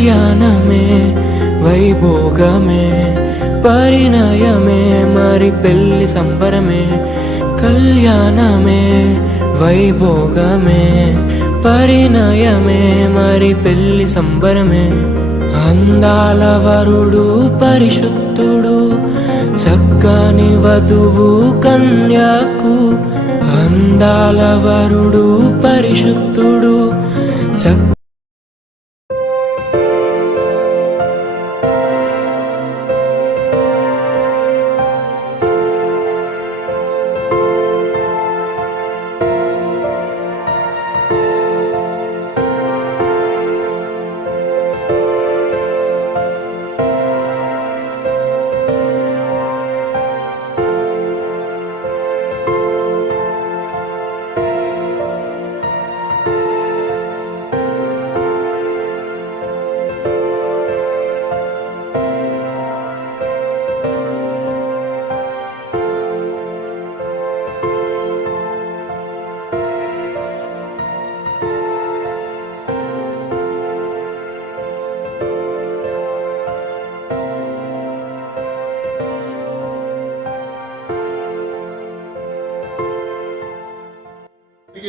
కళ్యాణమే వైభోగమే పరిణయమే మరి పెళ్లి సంబరమే. కళ్యాణమే వైభోగమే పరిణయమే మరి పెళ్లి సంబరమే. అందాల వరుడు పరిశుద్ధుడు చక్కని వధువు కన్యాకు. అందాల వరుడు పరిశుద్ధుడు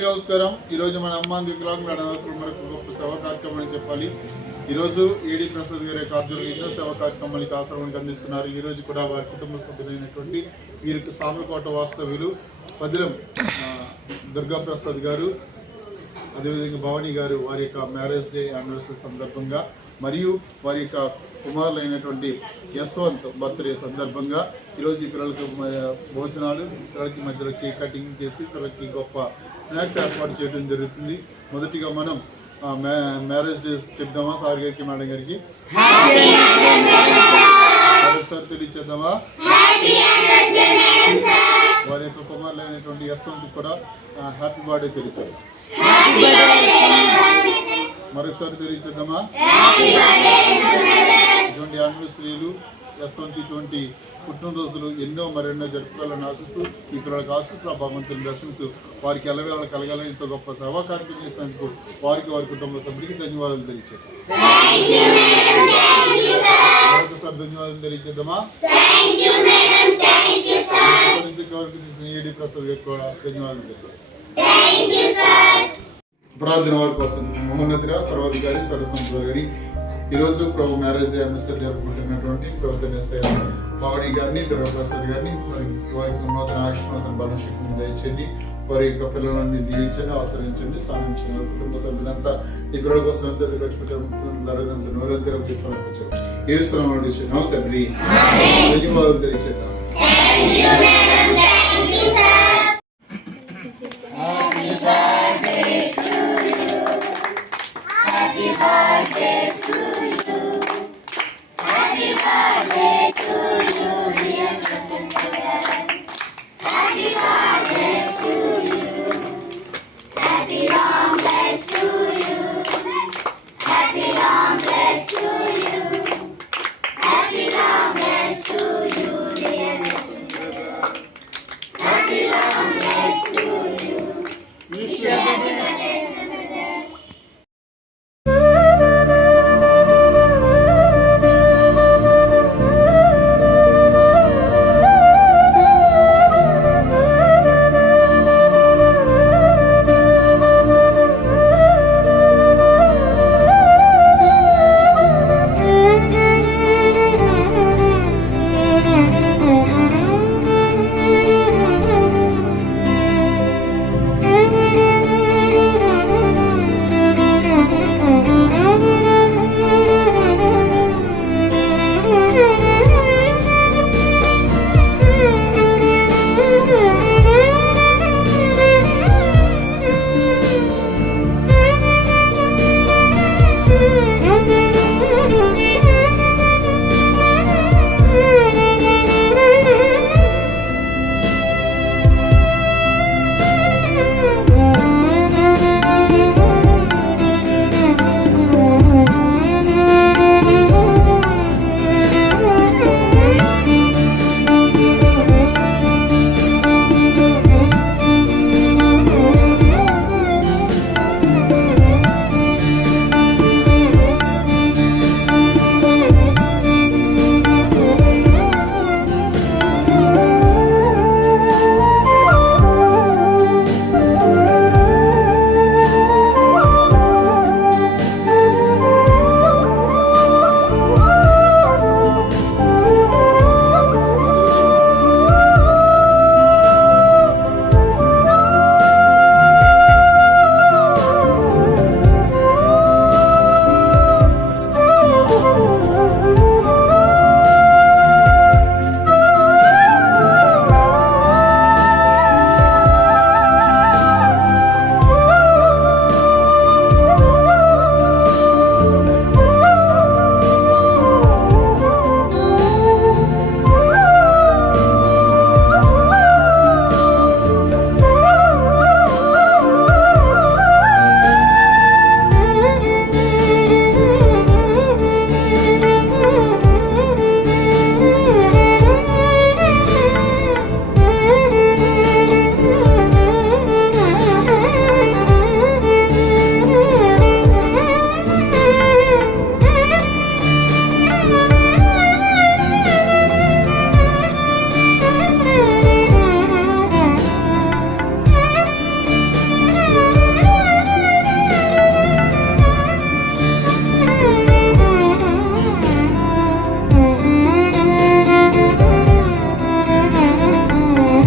నమస్కారం. ఈరోజు మన అమ్మాన్ వికలాంగుల అనాథాశ్రమం మనకు గొప్ప సేవా కార్యక్రమం అని చెప్పాలి. ఈరోజు ఏడి ప్రసాద్ గారి ఆధ్వర్యంలో ఎన్నో సేవా కార్యక్రమాలకి ఆశ్రమానికి అందిస్తున్నారు. ఈరోజు కూడా వారి కుటుంబ సభ్యులైనటువంటి వీరికి సామర్లకోట వాస్తవ్యులు పదిలం దుర్గాప్రసాద్ గారు, అదేవిధంగా భవానీ గారు వారి యొక్క మ్యారేజ్ డే యానివర్సరీ సందర్భంగా మరియు వారి యొక్క కుమారులైనటువంటి యశ్వంత్ బర్త్డే సందర్భంగా ఈరోజు ఈ పిల్లలకు భోజనాలు, పిల్లలకి మధ్యలో కేక్ కటింగ్ చేసి పిల్లలకి గొప్ప స్నాక్స్ ఏర్పాటు చేయడం జరుగుతుంది. మొదటిగా మనం మ్యారేజ్ డే చెప్దామా సార్ గారికి, మేడం గారికి మరొకసారి తెలియచేద్దామా. వారి యొక్క కుమారులైనటువంటి యశ్వంత్ కూడా హ్యాపీ బర్త్డే తెలియచేద్దాం. మరొకసారి తెలియచేద్దామా. ఇటువంటి యానివర్సరీలు యశ్వంత్ ఇటువంటి పుట్టినరోజులు ఎన్నో మరెన్నో జరుపుకోవాలని ఆశిస్తూ ఈ పిల్లలకు ఆశిస్తూ ఆ భగవంతుని దర్శించు వారికి ఎల్లవేళ కలగాలని ఇంత గొప్ప సేవా కార్యక్రమం చేసినందుకు వారికి వారి కుటుంబ సభ్యులకి ధన్యవాదాలు తెలియచేద్దాం. మరొకసారి ధన్యవాదాలు తెలియచేద్దామా. ఏడి ప్రసాద్ గారికి కూడా ధన్యవాదాలు తెలియజేద్దాం. ప్రార్థన వారి కోసం మహోన్నతిగా సర్వాధికారి సర్వసంపద గారి ఈరోజు ప్రభు మ్యారేజ్ యానివర్సరీ జరుపుకుంటున్నటువంటి ప్రభుత్వ భవానీ గారిని, దుర్గాప్రసాద్ గారిని వారికి నూతన ఆశీర్వాదం బలశక్తిని దయచేయండి. వారి యొక్క పిల్లలని దీవించండి, ఆశ్రయించండి, సాధించండి. కుటుంబ సభ్యులంతా ఈ పిల్లల కోసం ఎంత ఖర్చుపెట్టారంత నోరంతా చెప్పారు. ఏ శ్రమ తండ్రి ధన్యవాదాలు తెలియచేద్దాం.